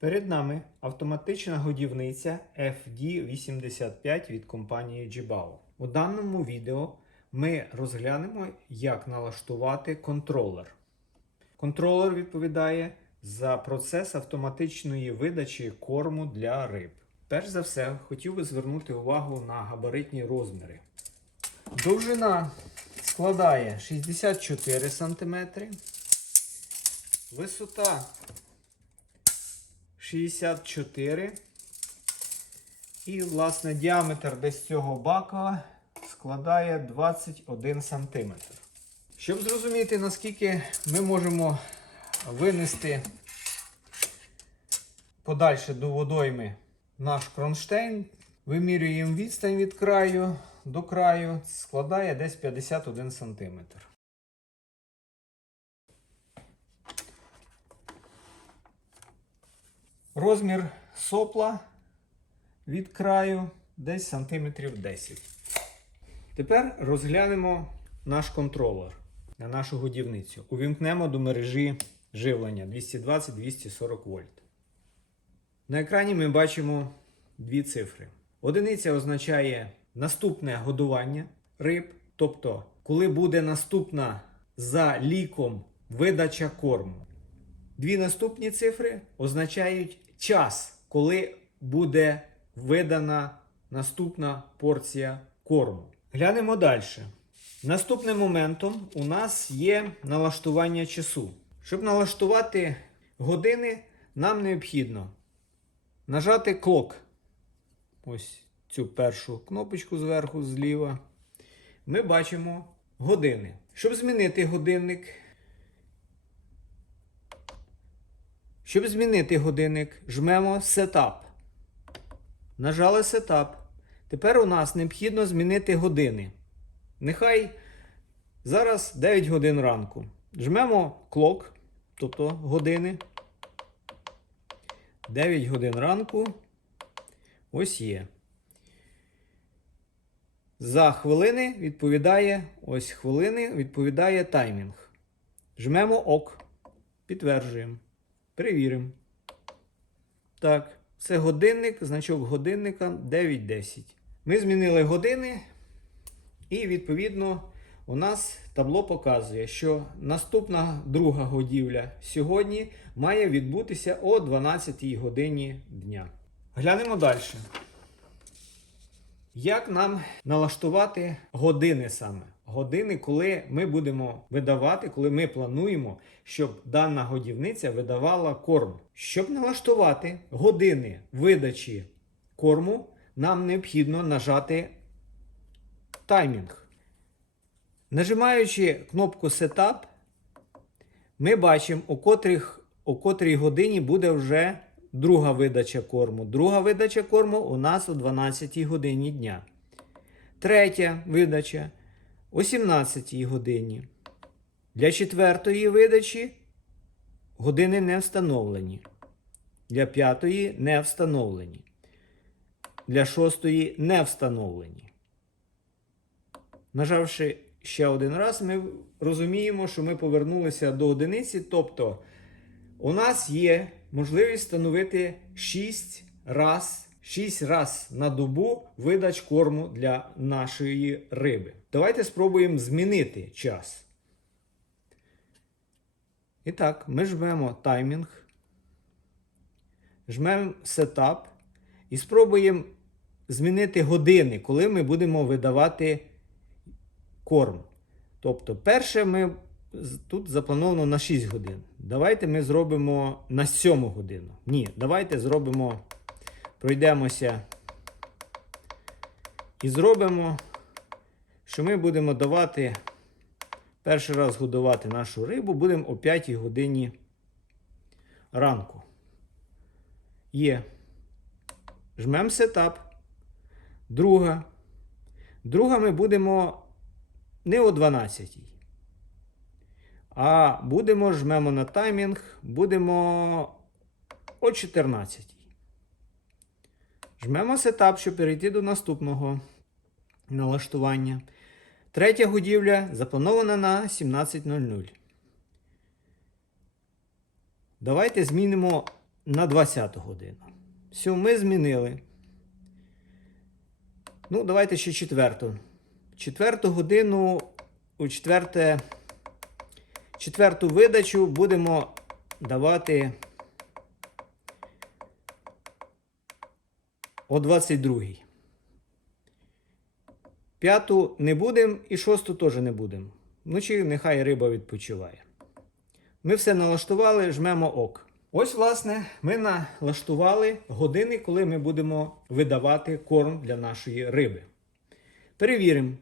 Перед нами автоматична годівниця FD85 від компанії Jibao. У даному відео ми розглянемо, як налаштувати контролер. Контролер відповідає за процес автоматичної видачі корму для риб. Перш за все, хотів би звернути увагу на габаритні розміри. Довжина складає 64 см, висота 64 і, власне, діаметр десь цього бака складає 21 см. Щоб зрозуміти, наскільки ми можемо винести подальше до водойми наш кронштейн, вимірюємо відстань від краю до краю, складає десь 51 см. Розмір сопла від краю десь сантиметрів 10. Тепер розглянемо наш контролер на нашу годівницю. Увімкнемо до мережі живлення 220-240 вольт. На екрані ми бачимо дві цифри. Одиниця означає наступне годування риб, тобто, коли буде наступна за ліком видача корму. Дві наступні цифри означають час, коли буде видана наступна порція корму. Глянемо далі. Наступним моментом у нас є налаштування часу. Щоб налаштувати години, нам необхідно нажати клок. Ось цю першу кнопочку зверху зліва. Ми бачимо години. Щоб змінити годинник, Щоб змінити годинник, жмемо Setup. Нажали Setup. Тепер у нас необхідно змінити години. Нехай зараз 9 годин ранку. Жмемо Clock, тобто години. 9 годин ранку. Ось є. За хвилини відповідає ось хвилини відповідає таймінг. Жмемо ОК. Підтверджуємо. Перевіримо. Так, це годинник, значок годинника 9.10. Ми змінили години, і відповідно у нас табло показує, що наступна друга годівля сьогодні має відбутися о 12 годині дня. Глянемо далі. Як нам налаштувати години саме? Години, коли ми будемо видавати, коли ми плануємо, щоб дана годівниця видавала корм. Щоб налаштувати години видачі корму, нам необхідно нажати таймінг. Нажимаючи кнопку Setup, ми бачимо, у, котрих, у котрій годині буде вже друга видача корму. Друга видача корму у нас о 12 годині дня. Третя видача о 17 годині. Для четвертої видачі години не встановлені. Для п'ятої не встановлені. Для шостої не встановлені. Нажавши ще один раз, ми розуміємо, що ми повернулися до одиниці. Тобто у нас є можливість встановити 6 раз, 6 раз на добу видач корму для нашої риби. Давайте спробуємо змінити час. І так, ми жмемо таймінг, жмемо Setup і спробуємо змінити години, коли ми будемо видавати корм. Тобто, перше ми тут заплановано на 6 годин. Давайте ми зробимо на 7 годину. Ні, давайте зробимо, пройдемося і зробимо, що ми будемо давати перший раз годувати нашу рибу, будемо о 5 годині ранку. Є. Жмемо Setup. Друга. Друга ми будемо не о 12. А будемо жмемо на таймінг, будемо о 14. Жмемо Setup, щоб перейти до наступного налаштування. Третя годівля запланована на 17.00. Давайте змінимо на 20 годину. Все, ми змінили. Ну, давайте ще четверту. Четверту годину у четверте, четверту видачу будемо давати о 22. П'яту не будемо і шосту теж не будемо. Вночі нехай риба відпочиває. Ми все налаштували, жмемо ок. Ось, власне, ми налаштували години, коли ми будемо видавати корм для нашої риби. Перевіримо.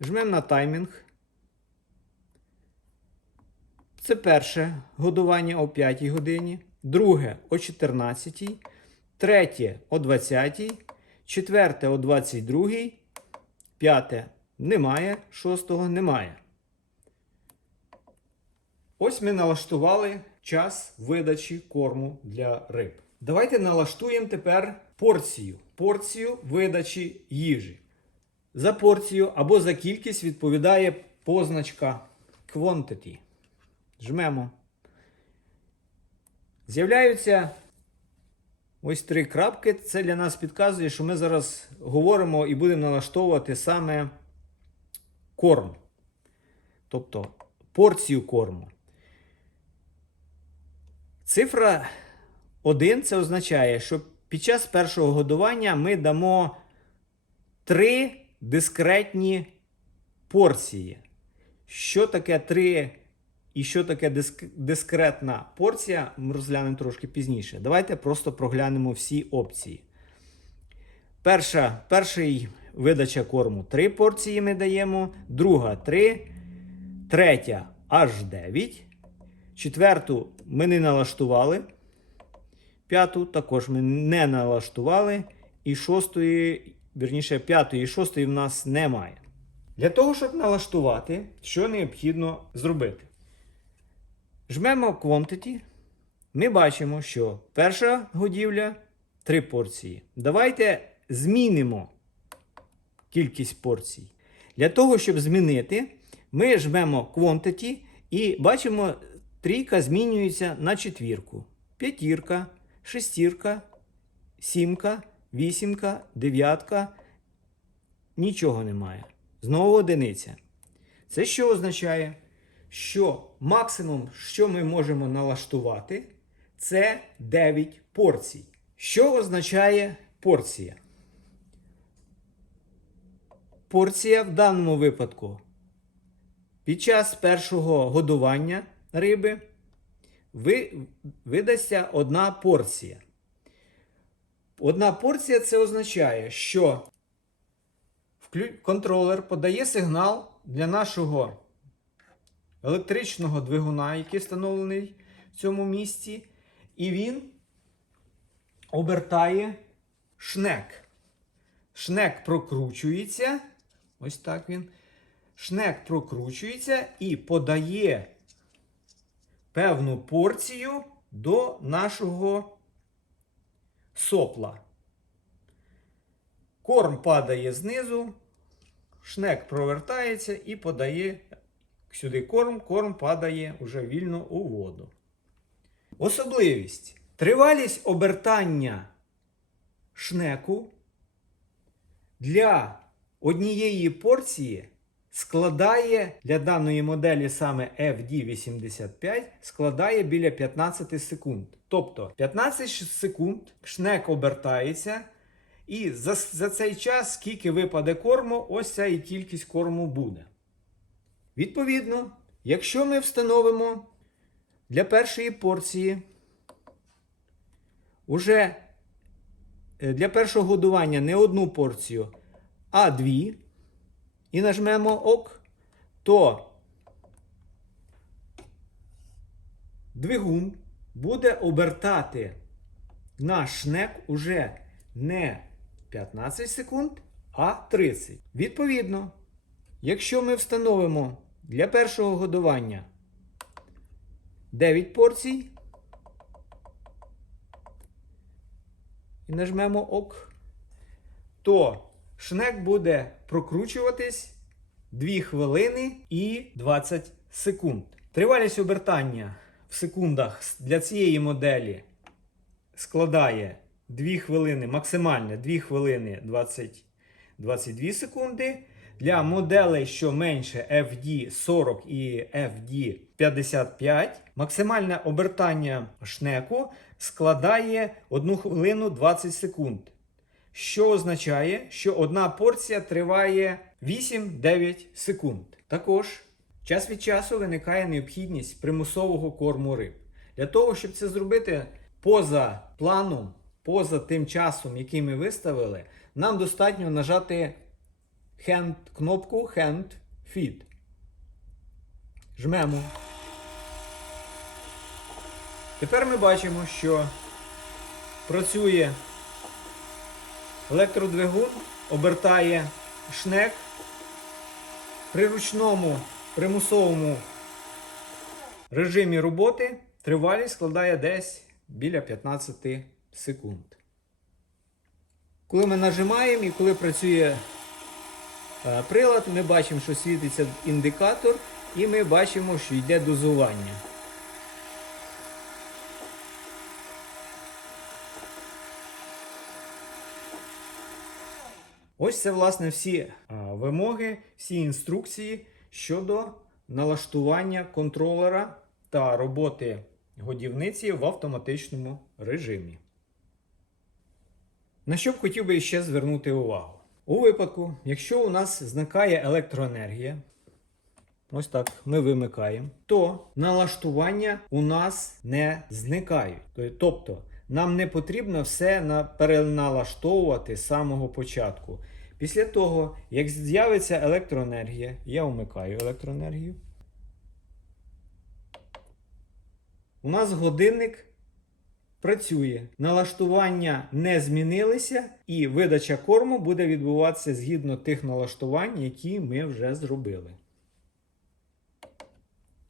Жмемо на таймінг. Це перше годування о 5 годині, друге о 14, третє о 20, четверте о 22, п'яте немає, шостого немає. Ось ми налаштували час видачі корму для риб. Давайте налаштуємо тепер порцію. Порцію видачі їжі. За порцію або за кількість відповідає позначка quantity. Жмемо. З'являються ось три крапки. Це для нас підказує, що ми зараз говоримо і будемо налаштовувати саме корм. Тобто порцію корму. Цифра 1 це означає, що під час першого годування ми дамо три дискретні порції. Що таке три і що таке диск- дискретна порція, ми розглянемо трошки пізніше. Давайте просто проглянемо всі опції. Перша, перший видача корму 3 порції ми даємо, друга 3, третя аж 9. Четверту ми не налаштували. П'яту також ми не налаштували. І шостої, вірніше, п'ятої і шостої в нас немає. Для того, щоб налаштувати, що необхідно зробити? Жмемо Quantity. Ми бачимо, що перша годівля 3 порції. Давайте змінимо кількість порцій. Для того, щоб змінити, ми жмемо Quantity і бачимо, трійка змінюється на четвірку. П'ятірка, шестірка, сімка, вісімка, дев'ятка. Нічого немає. Знову одиниця. Це що означає? Що максимум, що ми можемо налаштувати, це 9 порцій. Що означає порція? Порція в даному випадку під час першого годування риби ви, видасться одна порція. Одна порція це означає, що контролер подає сигнал для нашого електричного двигуна, який встановлений в цьому місці, і він обертає шнек. Шнек прокручується. Ось так він. Шнек прокручується і подає певну порцію до нашого сопла. Корм падає знизу, шнек провертається і подає сюди корм, корм падає уже вільно у воду. Особливість. Тривалість обертання шнеку для однієї порції складає для даної моделі саме FD85 складає біля 15 секунд. Тобто 15 секунд шнек обертається, і за, за цей час, скільки випаде корму, ось ця і кількість корму буде. Відповідно, якщо ми встановимо для першої порції уже е, для першого годування не одну порцію, а дві, і нажмемо ОК, то двигун буде обертати наш шнек уже не 15 секунд, а 30. Відповідно, якщо ми встановимо для першого годування 9 порцій і нажмемо ОК, то шнек буде прокручуватись 2 хвилини і 20 секунд. Тривалість обертання в секундах для цієї моделі складає 2 хвилини, максимальне 2 хвилини 20, 22 секунди. Для моделей, що менше FD 40 і FD 55, максимальне обертання шнеку складає 1 хвилину 20 секунд. Що означає, що одна порція триває 8-9 секунд. Також час від часу виникає необхідність примусового корму риб. Для того, щоб це зробити поза планом, поза тим часом, який ми виставили, нам достатньо нажати hand, кнопку Hand Feed. Жмемо. Тепер ми бачимо, що працює електродвигун, обертає шнек. При ручному примусовому режимі роботи тривалість складає десь біля 15 секунд. Коли ми нажимаємо і коли працює прилад, ми бачимо, що світиться індикатор, і ми бачимо, що йде дозування. Ось це, власне, всі вимоги, всі інструкції щодо налаштування контролера та роботи годівниці в автоматичному режимі. На що б хотів би ще звернути увагу? У випадку, якщо у нас зникає електроенергія, ось так ми вимикаємо, то налаштування у нас не зникають. Тобто, нам не потрібно все переналаштовувати з самого початку. Після того, як з'явиться електроенергія, я вмикаю електроенергію. У нас годинник працює. Налаштування не змінилися, і видача корму буде відбуватися згідно тих налаштувань, які ми вже зробили.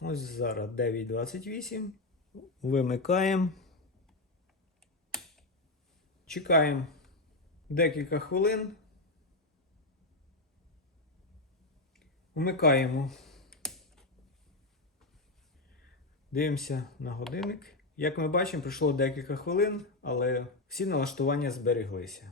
Ось зараз 9.28. Вимикаємо. Чекаємо декілька хвилин. Вмикаємо. Дивимося на годинник. Як ми бачимо, пройшло декілька хвилин, але всі налаштування збереглися.